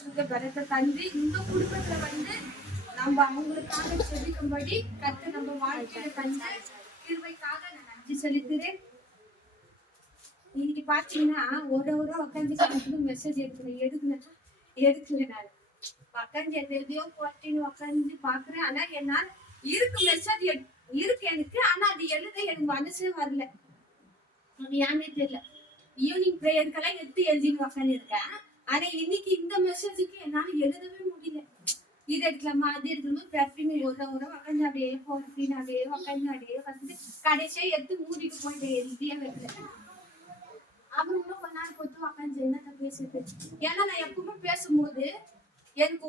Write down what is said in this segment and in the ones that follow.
சுக பலத்தை தந்து இந்த குடும்பத்துல வந்து நம்ம அவங்களுக்காக செபிக்கும்படி கத்து நம்ம வாழ்க்கையில தந்த கிருபைக்காக நான் நன்றி செலுத்துறேன். இன்னைக்கு பாத்தீங்கன்னா ஒரு உட்காந்து மெசேஜ் எடுக்கல நான் உட்காந்து எதையோ போட்டின்னு உட்காந்து பாக்குறேன். ஆனா என்னால் இருக்கு மெசேஜ் இருக்கு எனக்கு, ஆனா அது எழுத எனக்கு மனசே வரல. ஏன்னு தெரியல. ஈவினிங் பிரேயருக்கெல்லாம் எழுதின்னு உட்காந்து இருக்கேன். ஆனா இன்னைக்கு இந்த மெசேஜுக்கு என்னால எழுதவே முடியல. இது எடுக்கலாமா அது எடுக்கலாமா பெர்ஃபியூம் ஒரு உட்காந்து அப்படியே போட்டின்னு அப்படியே அப்படியே வந்து கடைசியா எடுத்து மூடிட்டு போயிட்டு எழுதியே வைக்கல. அப்புறம் கொஞ்ச நாள் பொறுத்து உட்காந்து என்னத்த பேசிட்டு. ஏன்னா நான் எப்பவுமே பேசும்போது எனக்கு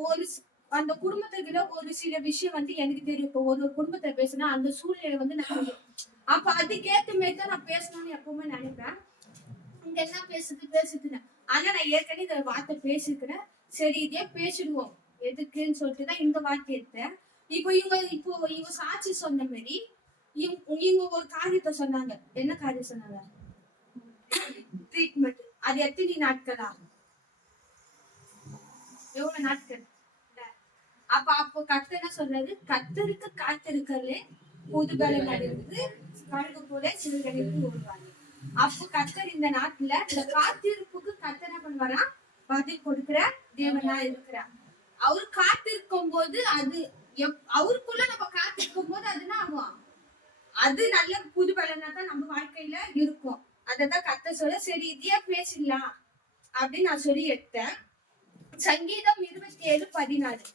அந்த குடும்பத்துக்குள்ள ஒரு சில விஷயம் வந்து எனக்கு தெரியும். இப்போ ஒரு குடும்பத்தை பேசுனா அந்த சூழ்நிலை வந்து நான் அப்ப அதுக்கேற்ற மாதிரி தான் நான் பேசணும்னு எப்பவுமே நினைப்பேன். இங்க என்ன பேசுதுன்னு. ஆனா நான் ஏற்கனவே இந்த வார்த்தை பேசிருக்கிறேன். சரி இதே பேசிடுவோம் எதுக்குன்னு சொல்லிட்டுதான் இந்த வார்த்தை எடுத்தேன். இப்போ இவங்க சாட்சி சொன்ன மாதிரி இவங்க ஒரு காரியத்தை சொன்னாங்க. என்ன காரியம் சொன்னாங்க? ட்ரீட்மெண்ட். அது எத்தனை நாட்களா? எவ்வளவு நாட்கள்? அப்போ கர்த்தர் என்ன சொல்றாரு? கர்த்தருக்கு காத்திருக்கிறதுலே புது பலன் அடைந்து கழுகு போல சிறுகணிப்பு ஓடுவாங்க. அப்போ கர்த்தர் இந்த நாட்டுல இந்த காத்திருப்புக்கு கர்த்தர் என்ன பண்ணுவாரா? பதில் கொடுக்கிற தேவனா இருக்கிறார். அவரு காத்திருக்கும் போது அது அவருக்குள்ள நம்ம காத்திருக்கும் போது அதுனா ஆகும். அது நல்ல புது பலனா தான் நம்ம வாழ்க்கையில இருக்கும். அததான் கர்த்தர் சொல்ல சரி இதையே பேசிடலாம் அப்படின்னு நான் சொல்லி எடுத்தேன். சங்கீதம் 27:14.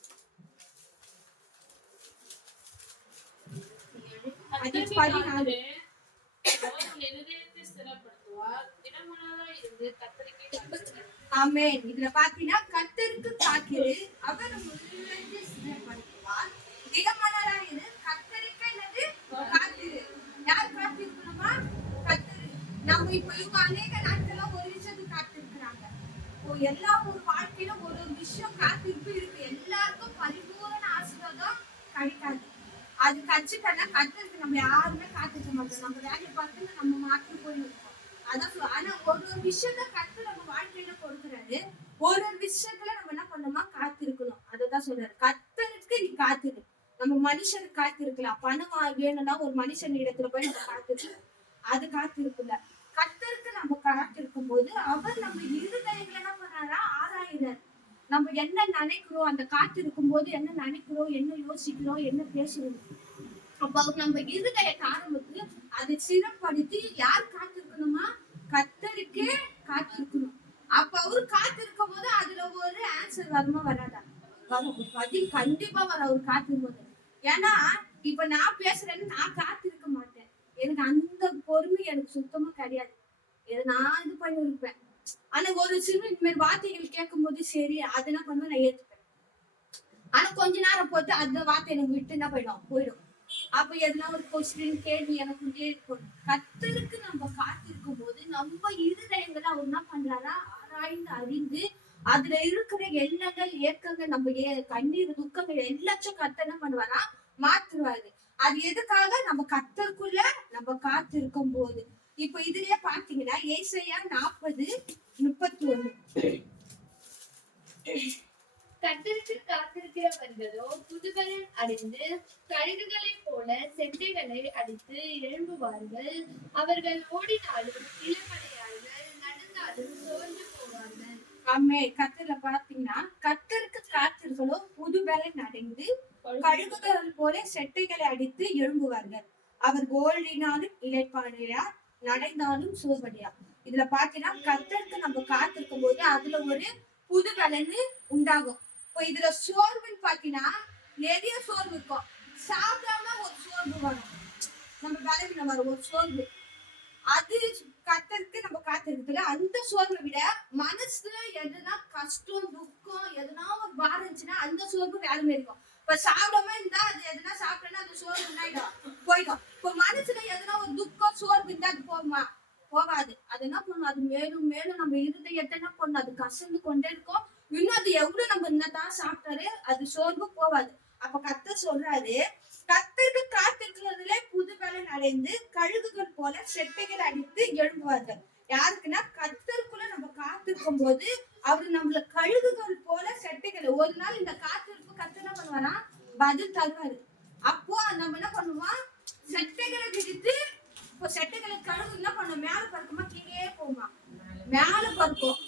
ஆமென். இதுல பாத்தீங்கன்னா கர்த்தருக்கு காத்திரு அவர் உள்ளத்தை ஸ்திரப்படுத்துவார். திடமனதாயிரு கர்த்தருக்கு என்னது காத்திரு. யார் காத்திருக்கணுமா? கர்த்தர். நம்ம இப்ப இவங்க அநேக நாட்களா ஒரு விஷயத்துக்கு காத்திருக்கிறாங்க. எல்லா ஒரு வாழ்க்கையில ஒரு விஷயம் காத்திருப்பு இருக்கு. எல்லாருக்கும் பரிபூரண ஆசீர்வாதம் கிடைக்காது. அது கட்சிக்கன்னா கர்த்தருக்கு நம்ம யாருமே காத்திருக்க மாட்டோம். நம்ம வேலையை பார்த்து நம்ம மாற்றி போயிருக்கோம். அதான் ஆனா ஒரு விஷயத்த கர்த்தர் நம்ம வாழ்க்கையில கொடுக்குறாரு. ஒரு விஷயத்துல நம்ம என்ன பண்ணணுமா? காத்திருக்கணும். அததான் சொல்றாரு. கர்த்தருக்கு நீ காத்திரு. நம்ம மனுஷனுக்கு காத்திருக்கலாம். பணம் வேணும்னா ஒரு மனுஷன் இடத்துல போய் நம்ம காத்திருக்கலாம். அது காத்திருக்குல்ல. கர்த்தருக்கு நம்ம காத்திருக்கும் போது அவர் நம்ம இருதயங்களை என்ன பண்ணாரா? ஆராயிறார். நம்ம என்ன நினைக்கிறோம், அந்த காத்திருக்கும் போது என்ன நினைக்கிறோம், என்ன யோசிக்கிறோம், என்ன பேசுறோம். அப்ப அவர் நம்ம இருதயத்தை ஆரம்பித்து அதை சிறப்படுத்தி யார் காத்திருக்கணுமா? கர்த்தருக்கே காத்திருக்கணும். அப்ப அவரு காத்திருக்கும் போது அதுல ஒரு ஆன்சர் வருமா வராதா? வரும். பதில் கண்டிப்பா வரும் அவர் காத்திருக்கும் போது. ஏன்னா இப்ப நான் பேசுறேன்னு நான் காத்திருக்க மாட்டேன். எனக்கு அந்த பொறுமை எனக்கு சுத்தமா கிடையாது. நான் இது பண்ணிருப்பேன். ஆனா ஒரு சிறு இந்த மாதிரி வார்த்தைகள் கேட்கும் போது சரி அது என்ன பண்ணுவேன், நான் ஏத்துப்பேன். ஆனா கொஞ்ச நேரம் போட்டு அந்த வார்த்தை எனக்கு விட்டு என்ன போயிடும். அப்ப எதுனா ஒரு கொஸ்டின் கேள்வி எனக்கு இருக்கும். கர்த்தருக்கு நம்ம காத்திருக்கும் போது நம்ம இருதயங்களை அவர் என்ன பண்றாரா? ஆராய்ந்து அறிந்து அதுல இருக்கிற எண்ணங்கள் ஏக்கங்கள் நம்ம கண்ணீர் துக்கங்கள் எல்லாச்சும் கர்த்தர் என்ன பண்ணுவாரா? மாத்துவாரு. அது எதுக்காக? நம்ம கர்த்தருக்குள்ள நம்ம காத்திருக்கும் போது. இப்ப இதுலயே பாத்தீங்கன்னா ஏசாயா 40:31. கர்த்தருக்கு காத்திருக்கிறவர்களோ புதுபலன் அடைந்து கழுகுகளைப் போல செட்டைகளை அடித்து எழும்புவார்கள். அவர்கள் ஓடினாலும் இளமடையார்கள், நடந்தாலும் சோர்ந்து போவார்கள். ஆமே. கர்த்தர்ல பாத்தீங்கன்னா கர்த்தருக்கு காத்திருக்கிறோ புதுபலன் அடைந்து கழுகுகள் போல செட்டைகளை அடித்து எழும்புவார்கள். அவர் ஓடினாலும் இளைப்பாறையா, நடந்தாலும் சோர்வடையா. இதுல பாத்தீங்கன்னா கர்த்தருக்கு நம்ம காத்திருக்கும் போது அதுல ஒரு புது பலன்னு உண்டாகும். இப்போ இதுல சோர்வுன்னு பாத்தீங்கன்னா நிறைய சோர்வு இருக்கும். சாப்பிடாம ஒரு சோர்வு வரும், நம்ம பலவீனம் வரும் ஒரு சோர்வு. அது கர்த்தருக்கு நம்ம காத்திருக்கிறதுல அந்த சோர்வை விட மனசுல எதுனா கஷ்டம் துக்கம் எதுனா ஒரு பாரம் இருந்துச்சுன்னா அந்த சோர்வு வேற மாதிரி இருக்கும். இப்ப சாப்பிடாம இருந்தா அது எதுனா சாப்பிட்டேன்னா அந்த சோர்வு போயிடும். இப்ப மனசுல எதுனா ஒரு துக்கம் சோர்வு இருந்தா அது போகாது. அது என்ன பண்ணும்? அது மேலும் மேலும் நம்ம இருதயத்தை என்ன பண்ணும்? அது கசந்து கொண்டே இருக்கும். இன்னும் அது எவ்வளவு நம்ம என்னதான் சாப்பிட்டாரு அது சோர்வு போகாது. அப்ப கர்த்தர் சொல்றாரு, கர்த்தருக்கு காத்திருக்கிறதுல புது பலன் அடைந்து கழுகுகள் போல செட்டைகள் அடித்து எழும்புவார்கள். யாருக்குன்னா கர்த்தருக்குள்ள நம்ம காத்திருக்கும் போது அவரு நம்மள கழுகுகள் போல காத்திருக்கல. ஒரு நாள் இந்த காத்திருப்பு கர்த்தர் என்ன பண்ணுவாரா, பதில் தருவாரு. அப்போ நம்ம என்ன பண்ணுவோம், செட்டைகளை விரித்து, இப்போ செட்டைகளை கழுவு என்ன பண்ணும், மேல பறக்குமா கீழே போகுமா, மேல பறக்கும்.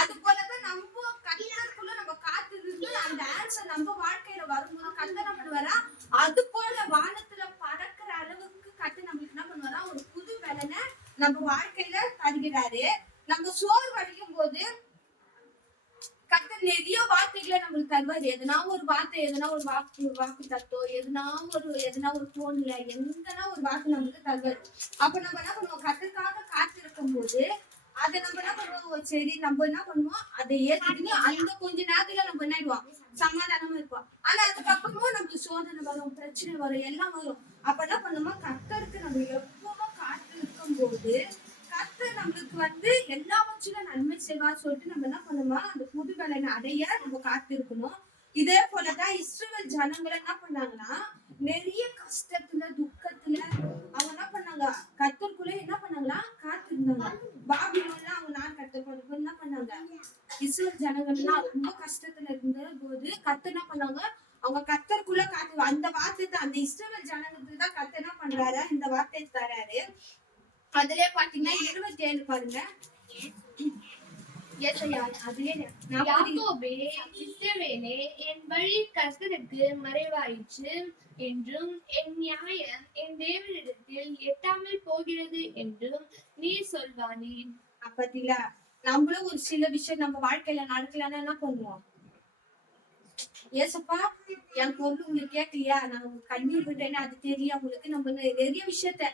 அது போலதான் நம்ம கல்யாணத்துக்குள்ள நம்ம காத்திருந்து அந்த ஆன்சர் நம்ம வாழ்க்கையில வரும்போது கர்த்தர் என்ன பண்ணுவாரா, அது போல வானத்துல பறக்கிற அளவுக்கு கர்த்தர் நம்மளுக்கு என்ன பண்ணுவாரா, ஒரு புது பலனை நம்ம வாழ்க்கையில தருகிறாரு. நம்ம சோர்வடையும் போது கர்த்தர் நிறைய வார்த்தைகளை நம்மளுக்கு தருவாரு. எதுனா ஒரு வார்த்தை, எதுனா ஒரு வாக்கு தத்தோ, எதுனா ஒரு போன்ல எங்கன்னா ஒரு வாக்கு நம்மளுக்கு தருவாரு. அப்ப நம்ம என்ன பண்ணுவோம், கர்த்தருக்காக காத்திருக்கும் போது அதை நம்ம என்ன பண்ணுவோம், சரி நம்ம என்ன பண்ணுவோம், அதை ஏத்துக்கிட்டு அந்த கொஞ்ச நேரத்துல நம்ம என்ன ஆயிடுவோம், சமாதானமா இருப்போம். ஆனா அதுக்கப்புறமும் நமக்கு சோதனை வரும், பிரச்சனை வரும், எல்லாம் வரும். அப்ப என்ன பண்ணுவோமா, கர்த்தருக்கு நம்ம எப்பவும் காத்து இருக்கும் போது கர்த்தர் நம்மளுக்கு எல்லாவற்றிலும் நன்மை செய்வார் சொல்லிட்டு நம்ம என்ன பண்ணுமா, அந்த புது பலனை அடைய நம்ம காத்து இருக்கணும். இதே போலதான் இஸ்ரவேல் ஜனங்களை என்ன பண்ணாங்கன்னா, நிறைய கஷ்டத்துல துக்கத்துல அவங்க என்ன பண்ணாங்க, கர்த்தருக்குள்ள என்ன பண்ணாங்களா, காத்திருந்தாங்க. பாபிலோன்ல அவங்க நான் கஷ்டப்படுறப்ப என்ன பண்ணாங்க, இஸ்ரவேல் ஜனங்கள்லாம் ரொம்ப கஷ்டத்துல இருந்த போது கர்த்தர் என்ன பண்ணாங்க, அவங்க கர்த்தருக்குள்ள காத்து, அந்த வார்த்தை தான், அந்த இஸ்ரவேல் ஜனங்களுக்கு தான் கர்த்தர் என்ன பண்றாரு, இந்த வார்த்தையை தராரு. அதுலயே பாத்தீங்கன்னா 27 பாருங்க. யாக்கோபே, இஸ்ரவேலே, என் வழி கர்த்தருக்கு மறைவாயிற்று என்றும் என் நியாயம் என் தேவனிடத்தில் எட்டாமல் போகிறது என்றும் நீ சொல்வானே. அப்பத்தில நம்மளும் ஒரு சில விஷயம் நம்ம வாழ்க்கையில நடக்கலன்னா என்ன பண்ணுவோம், ஏசப்பா என் பொருள் உங்களுக்கு கேட்கலையா, நான் கண்ணீர் விட்டேன்னு அது தெரியும் உங்களுக்கு. நம்ம நிறைய விஷயத்த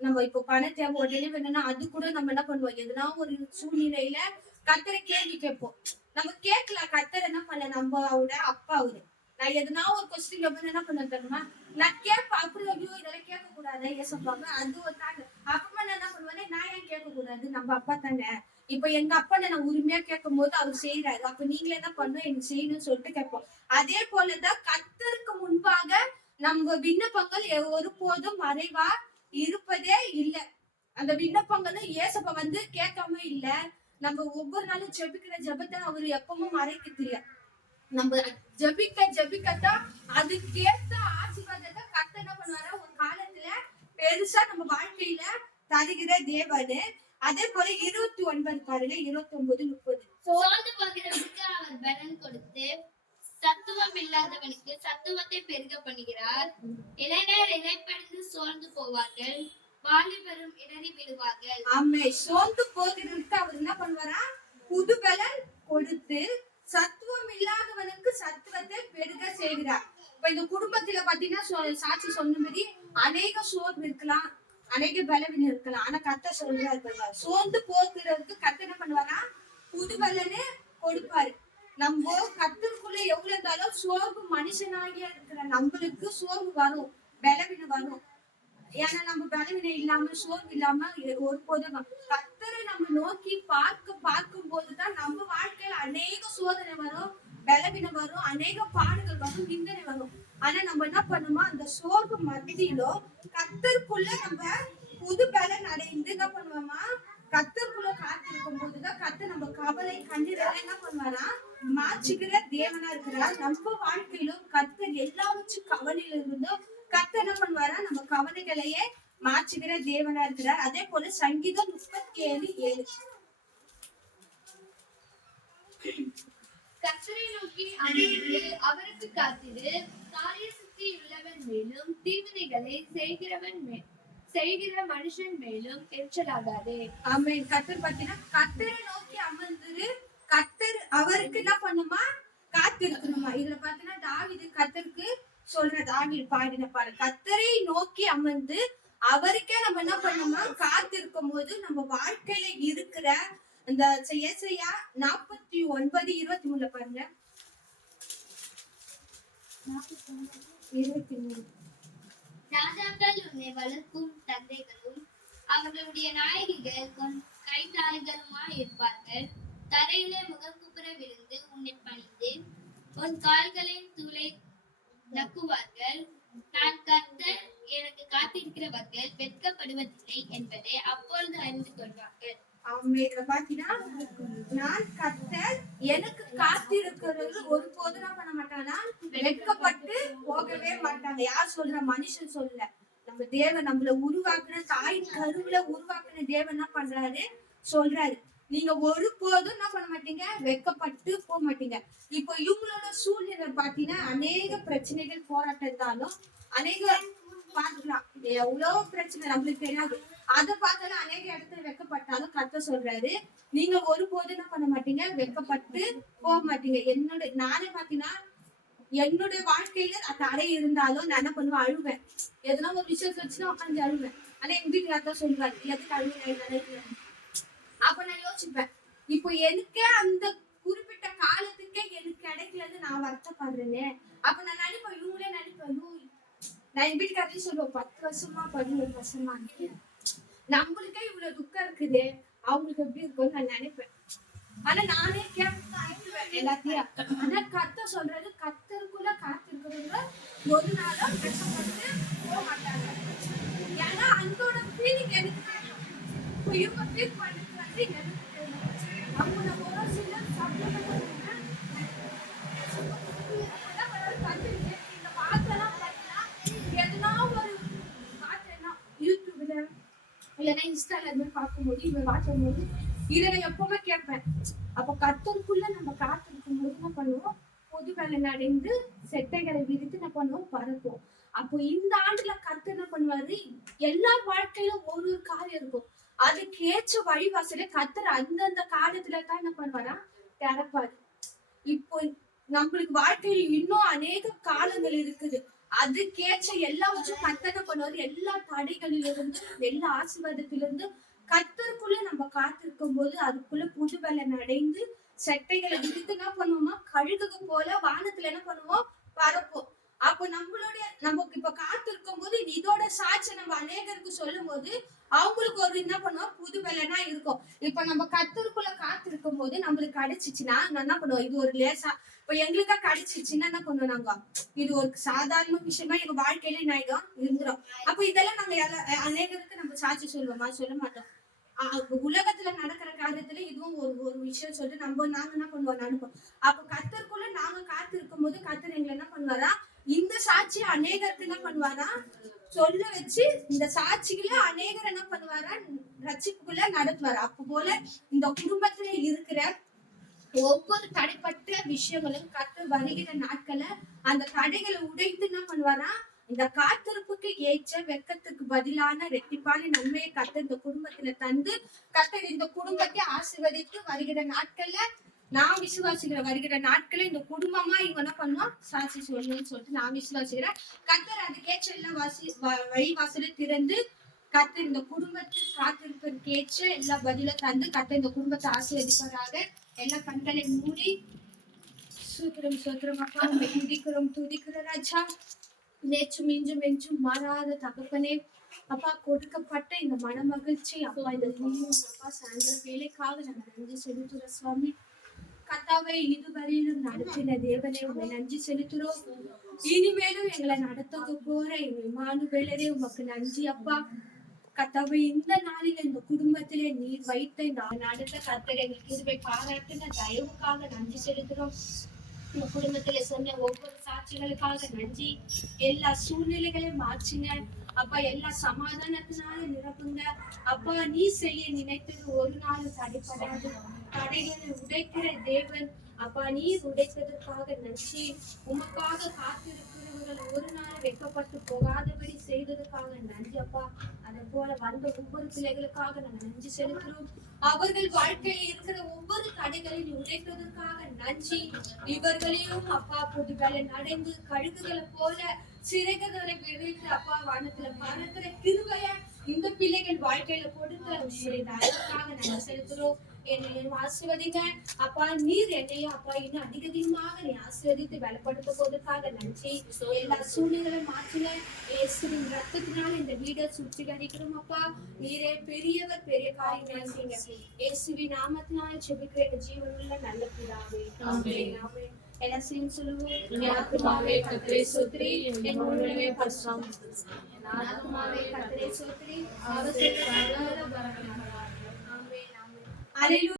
நம்ம இப்போ பண தேவை உடனே வேணும்னா அது கூட நம்ம என்ன பண்ணுவோம், எதுனா ஒரு சூழ்நிலையில கர்த்தரை கேள்வி கேட்போம். நம்ம கேட்கல, கர்த்தர் என்ன பண்ண, நம்ம அவரோட அப்பா அவரு. நான் எதுனா ஒரு கொஸ்டின் கேட்பேன், என்ன பண்ண தெரியுமா, நான் கேட்பேன். அப்படி ஐயோ இதெல்லாம் கேட்க கூடாது ஏசப்பாங்க, அது ஒரு தாங்க. அப்பமா நான் என்ன பண்ணுவேன், நான் ஏன் கேட்க கூடாது, நம்ம அப்பா தானே. இப்ப எங்க அப்பா நான் உரிமையா கேட்கும் போது அவர் செய்யறாரு, அப்ப நீங்களே என்ன பண்ணும், எனக்கு செய்யணும்னு சொல்லிட்டு கேட்போம். அதே போலதான் கர்த்தருக்கு முன்பாக நம்ம விண்ணப்பங்கள் ஒருபோதும் மறைவா இருப்பதே இல்லை. அந்த விண்ணப்பங்களும் ஏசப்ப கேட்காம இல்ல. நம்ம ஒவ்வொரு நாளும் ஜெபிக்கிற ஜெபத்தை அவரு எப்பவும் மறைக்கிறது இல்ல. நம்ம ஜெபிக்கத்தான் அதுக்கேற்ற ஆசீர்வாதத்தை கர்த்தர் என்ன பண்ணுவாரா, ஒரு காலத்துல பெருசா நம்ம வாழ்க்கையில தருகிற தேவனு. அதே போல 29 பாருங்க, 29, 30. சோர்ந்து போகிறவனுக்கு அவர் பலன் கொடுத்து சத்துவம் இல்லாதவனுக்கு சத்துவத்தை பெருக பண்ணுகிறார். இளைஞர் இளைப்படைந்து சோர்ந்து போவார்கள், வாலிபரும் இடறி விடுவார்கள். ஆமே, சோர்ந்து போகிறவனுக்கு அவர் என்ன பண்ணுவாரா, புது பலன் கொடுத்து சத்துவம் இல்லாதவனுக்கு சத்துவத்தை பெருக செய்கிறார். இப்ப இந்த குடும்பத்துல பாத்தீங்கன்னா சாட்சி சொன்ன மாதிரி அநேக சோர்வு இருக்கலாம், அநேக பலவீனம் இருக்கலாம். ஆனா கர்த்தர் சொல்றாரு, சோர்ந்து போகிறவருக்கு கர்த்தர் என்ன பண்ணுவாரா, புது பலனை கொடுப்பாரு. நம்ம கர்த்தருக்குள்ள எவ்வளவு இருந்தாலும் சோர்வு மனுஷனாகிய இருக்கிற நம்மளுக்கு சோர்வு வரும், பலவீனம் வரும். ஏன்னா நம்ம பலவீனம் இல்லாம சோர்வு இல்லாம ஒருபோதும் கர்த்தரை நம்ம நோக்கி பார்க்கும் போதுதான் நம்ம வாழ்க்கையில அநேக சோதனை வரும், பலவீனம் வரும், அநேக பாடுகள் வரும், நிந்தனை வரும். ஆனா நம்ம என்ன பண்ணுமோ, அந்த சோர்வு மத்தியிலும் கர்த்தருக்குள்ள நம்ம புது பலன் அடைந்து என்ன பண்ணுவோமா, கர்த்தருக்குள்ள காத்திருக்கும் போதுதான் கர்த்தர் நம்ம கவலை கண்ணீரெல்லாம் என்ன பண்ணுவாரா, மாற்றிக்கிற தேவனா இருக்கிறார். நம்ம வாழ்க்கையிலும் கர்த்தர் எல்லாவற்றும் கவலையில இருந்தும் கர்த்தர் என்ன பண்ணுவாரா, நம்ம கவலைகளையே மாற்றுகிற தேவனா இருக்கிறார். அதே போல சங்கீதம் 37:7. கர்த்தரை நோக்கி அமர்ந்து அவருக்கு காத்திரு, காரிய சித்தி உள்ளவன் மேலும் தீவினைகளை செய்கிற மனுஷன் மேலும் எரிச்சலாகாதே. ஆமென். கர்த்தர் பாத்தீங்கன்னா கர்த்தரை நோக்கி அமர்ந்து கர்த்தர் அவருக்கு என்ன பண்ணுமா, காத்திருக்கணுமா. இதுல பாத்தீங்கன்னா தாவீது கர்த்தருக்கு சொல்ற, தாவீது பாடின பாடல், கர்த்தரை நோக்கி அமர்ந்து அவருக்கே நம்ம என்ன பண்ணணுமா, காத்திருக்கும் போது நம்ம வாழ்க்கையில இருக்கிற இந்த ஏசாயா 49:23 பாருங்க. 23. ராஜாக்கள் உன்னை வளர்க்கும் தந்தைகளும் அவர்களுடைய நாயகிகள் கைத்தாய்களுமாய் இருப்பார்கள். தரையிலே முகங்குப்புற விழுந்து உன்னை பணிந்து உன் கால்களின் தூளை நக்குவார்கள். நான் கர்த்தர், எனக்கு காத்திருக்கிறவர்கள் வெட்கப்படுவதில்லை என்பதை அப்பொழுது அறிந்து கொள்வார்கள். அவங்க இத பாத்தீங்கன்னா நான் கர்த்தர் எனக்கு காத்திருக்கிறது ஒருபோதும் என்ன பண்ண மாட்டானா வெட்கப்பட்டு போகவே மாட்டாங்க. யார் சொல்ற? மனுஷன் சொல்ல. நம்ம தேவன் நம்மள உருவாக்குன தாய் கருவுல உருவாக்குன தேவன் என்ன பண்றாரு சொல்றாரு. நீங்க ஒருபோதும் என்ன பண்ண மாட்டீங்க வெட்கப்பட்டு போக மாட்டீங்க. இப்போ இவங்களோட சூழ்நிலை பாத்தீங்கன்னா அநேக பிரச்சனைகள் போராட்டம் இருந்தாலும் அநேக பாக்கலாம் எவ்வளவு பிரச்சனை நம்மளுக்கு தெரியாது. அதை பார்த்தாலும் அநேக இடத்துல வெட்கப்பட்டாலும் கர்த்தர் சொல்றாரு நீங்க ஒருபோதும் என்ன பண்ண மாட்டீங்க வெட்கப்பட்டு போக மாட்டீங்க. நானே பாத்தீங்கன்னா என்னுடைய வாழ்க்கையில தடை இருந்தாலும் நான் என்ன பண்ணுவேன் அழுவேன். எதனா ஒரு விஷயத்த வச்சுன்னா உட்காந்து அழுவேன். ஆனா எங்க வீட்டுக்காரர் தான் சொல்லுவாரு எதுக்கு அழுவேன். அப்ப நான் யோசிப்பேன் இப்போ எனக்கு அந்த குறிப்பிட்ட காலத்துக்கே எனக்கு கிடைக்கலன்னு நான் வருத்தப்படுறேனே. அப்ப நான் நினைப்பேன் இவங்களே நினைப்பேன் நான் என் வீட்டுக்காரரையும் சொல்லுவேன் 10 வருஷமா 11 வருஷமா நம்மளுக்கே இவ்வளவு துக்கம் இருக்குது அவங்களுக்கு எப்படி இருக்கும்னு நான் நினைப்பேன். ஆனா நானே கேட்பேன் எல்லாத்தையும். ஆனா கர்த்தர் சொல்றது கர்த்தருக்குள்ள காத்திருக்கிறவங்க ஒரு நாளும் கஷ்டப்பட்டு போக மாட்டாங்க. ஏன்னா அந்தோட ஃபீலிங் எனக்கு தெரியும். இப்போ இவங்க ஃபீல் பண்ணிட்டு வந்து எனக்கு தெரியும். அவங்க நம்ம ஒரு சில சப்ஜெக்ட் இந்த வார்த்தைலாம் பார்த்தீங்கன்னா எதுனா ஒரு வார்த்தைனா யூடியூப்ல இல்லைன்னா இன்ஸ்டால இருந்து பார்க்கும்போது இவன் பார்க்கும்போது இதை நான் எப்பவுமே கேட்பேன். அப்ப கர்த்தருக்குள்ள நம்ம காத்திருக்கும் போது என்ன பண்ணுவோம் பொது வேலை அடைந்து செட்டைகளை விரித்து என்ன பண்ணுவோம் பறப்போம். அப்போ இந்த ஆண்டுல கர்த்தர் என்ன பண்ணுவாரு எல்லா வாழ்க்கையிலும் ஒரு காரியம் இருக்கும். அதுக்கு ஏற்ற வழிவாசல கர்த்தர் அந்தந்த காலத்துல தான் என்ன பண்ணுவாரா திறப்பாரு. இப்போ நம்மளுக்கு வாழ்க்கையில இன்னும் அநேக காலங்கள் இருக்குது. அதுக்கேற்ற எல்லாவற்றும் கர்த்தர் பண்ணுவாரு. எல்லா தடைகளிலிருந்து எல்லா ஆசீர்வாதத்திலிருந்து கர்த்தருக்குள்ள நம்ம காத்திருக்கும் போது அதுக்குள்ள புது பலன் அடைந்து சட்டைகளை விடுத்து என்ன பண்ணுவோமா கழுகுக்கு போல வானத்துல என்ன பண்ணுவோம் பறப்போம். அப்போ நமக்கு இப்ப காத்திருக்கும் போது இதோட சாட்சி நம்ம அநேகருக்கு சொல்லும் போது அவங்களுக்கு ஒரு என்ன பண்ணுவோம் புது பலனா இருக்கும். இப்ப நம்ம கர்த்தருக்குள்ள காத்திருக்கும் போது நம்மளுக்கு கிடைச்சிச்சுன்னா நான் என்ன பண்ணுவோம் இது ஒரு லேசா இப்ப எங்களுக்கா கிடைச்சிச்சுன்னா என்ன பண்ணுவோம் நாங்க இது ஒரு சாதாரண விஷயமா எங்க வாழ்க்கையில நாயகம் இருந்துரும். அப்ப இதெல்லாம் நாங்க அநேகருக்கு நம்ம சாட்சி சொல்லுவோமா சொல்ல மாட்டோம். உலகத்துல நடக்கிற காரியத்துல இதுவும் ஒரு விஷயம் சொல்லிட்டு நாங்க என்ன பண்ணுவோம் நடப்போம். அப்ப கர்த்தருக்குள்ள நாங்க காத்திருக்கும் போது கர்த்தர் எங்களை என்ன பண்ணுவாரா இந்த சாட்சி அநேகருக்கு என்ன பண்ணுவாரா சொல்ல வச்சு இந்த சாட்சிகளை அநேகர் என்ன பண்ணுவாரா ரட்சிப்புக்குள்ள நடத்துவாரு. அப்ப போல இந்த குடும்பத்துல இருக்கிற ஒவ்வொரு தடைப்பட்ட விஷயங்களும் கர்த்தர் வருகிற நாட்களை அந்த தடைகளை உடைத்து என்ன பண்ணுவாரா இந்த காத்திருப்புக்கு ஏற்ற வெக்கத்துக்கு பதிலான ரெட்டிப்பான நன்மையை கர்த்தர் இந்த குடும்பத்துல தந்து கர்த்தர் இந்த குடும்பத்தை ஆசீர்வதித்து வருகிற நாட்கள்ல நான் விசுவாசிக்கிறேன். வருகிற நாட்களை இந்த குடும்பமா இவங்க என்ன பண்ணுவோம் சாட்சி சொல்லணும்னு சொல்லிட்டு நான் விசுவாசிக்கிறேன். கர்த்தர் அதுக்கேற்ற எல்லாம் வழிவாசலை திறந்து கர்த்தர் இந்த குடும்பத்தில் காத்திருப்பதற்கு ஏற்ற எல்லா பதிலும் தந்து கர்த்தர் இந்த குடும்பத்தை ஆசீர்வதிப்பதாக எல்லா கண்களை மூடி சூத்திரம் சூத்திரம் அப்பா உங்களை துதிக்கிற ராஜா நேற்றும் இன்றும் என்றும் மாறாத தகப்பனே அப்பா கொடுக்கப்பட்ட இந்த மன மகிழ்ச்சி அப்பா இந்த அப்பா சாயந்தர வேலைக்காக நாங்கள் நன்றி செலுத்துறோம் சுவாமி. கர்த்தாவை இதுவரையிலும் நடத்தின தேவனே உங்களை நன்றி செலுத்துறோம். இனிமேலும் எங்களை நடத்த போற எங்க இம்மானுவேலரே உமக்கு நன்றி அப்பா. கர்த்தாவை இந்த நாளில் இந்த குடும்பத்திலே நீர் வைத்த இந்த நடத்த கர்த்தர் எங்களுக்கு கிருபை பாராட்டுன தயவுக்காக நன்றி செலுத்துறோம். இந்த குடும்பத்தில சொன்ன ஒவ்வொரு சாட்சிகளுக்காக நன்றி. எல்லா சூழ்நிலைகளையும் மாற்றுங்க அப்பா. எல்லா சமாதானத்தினால நிரப்புங்க அப்பா. நீ செய்ய நினைத்தது ஒரு நாள் தடைப்படாது. தடைகளை உடைக்கிற தேவன் அப்பா. நீர் உடைத்ததற்காக நன்றி. உமக்காக காத்திருக்கிறவர்கள் ஒரு நாள் வெட்கப்பட்டு போகாதபடி செய்ததற்காக நன்றி அப்பா. அதை போல வந்த ஒவ்வொரு பிள்ளைகளுக்காக நாங்கள் நன்றி செலுத்துறோம். அவர்கள் வாழ்க்கையில் இருக்கிற ஒவ்வொரு தடைகளையும் உடைப்பதற்காக நன்றி. இவர்களையும் அப்பா புது பலன் அடைந்து கழுகுகளை போல சிறைகளை விழுந்து அப்பா வானத்துல பறக்கிற கிருபைய இந்த பிள்ளைகள் வாழ்க்கையில கொடுத்து அதற்காக நாங்கள் செலுத்துறோம். என்னையும் ஆசீர்வதிங்க அப்பா. நீர் என்னையும் அப்பா இன்னும் அதிகமாக நீ ஆசீர்வதித்து பலப்படுத்த போவதற்காக நன்றி. எல்லா சூழ்நிலையும் மாற்றுங்க. இயேசுவின் ரத்தத்தினால இந்த வீடை சுத்திகரிக்கிறோம் அப்பா. நீரே பெரியவர் பெரிய காரியங்களை செய்யுங்க. இயேசுவின் நாமத்தினால ஜெபிக்கிற எங்க ஜீவனுள்ள நல்ல பிதாவே ஆமென் ஆமென். எல்லாத்தையும் சொல்லுவோம். என் ஆத்துமாவே கர்த்தரை ஸ்தோத்திரி, என் முழுமே பரிசுத்தம். என் ஆத்துமாவே கர்த்தரை ஸ்தோத்திரி, அவர் செய்த சகல உபகாரங்களுக்காக. ஆமென் ஆமென். அல்லேலூயா.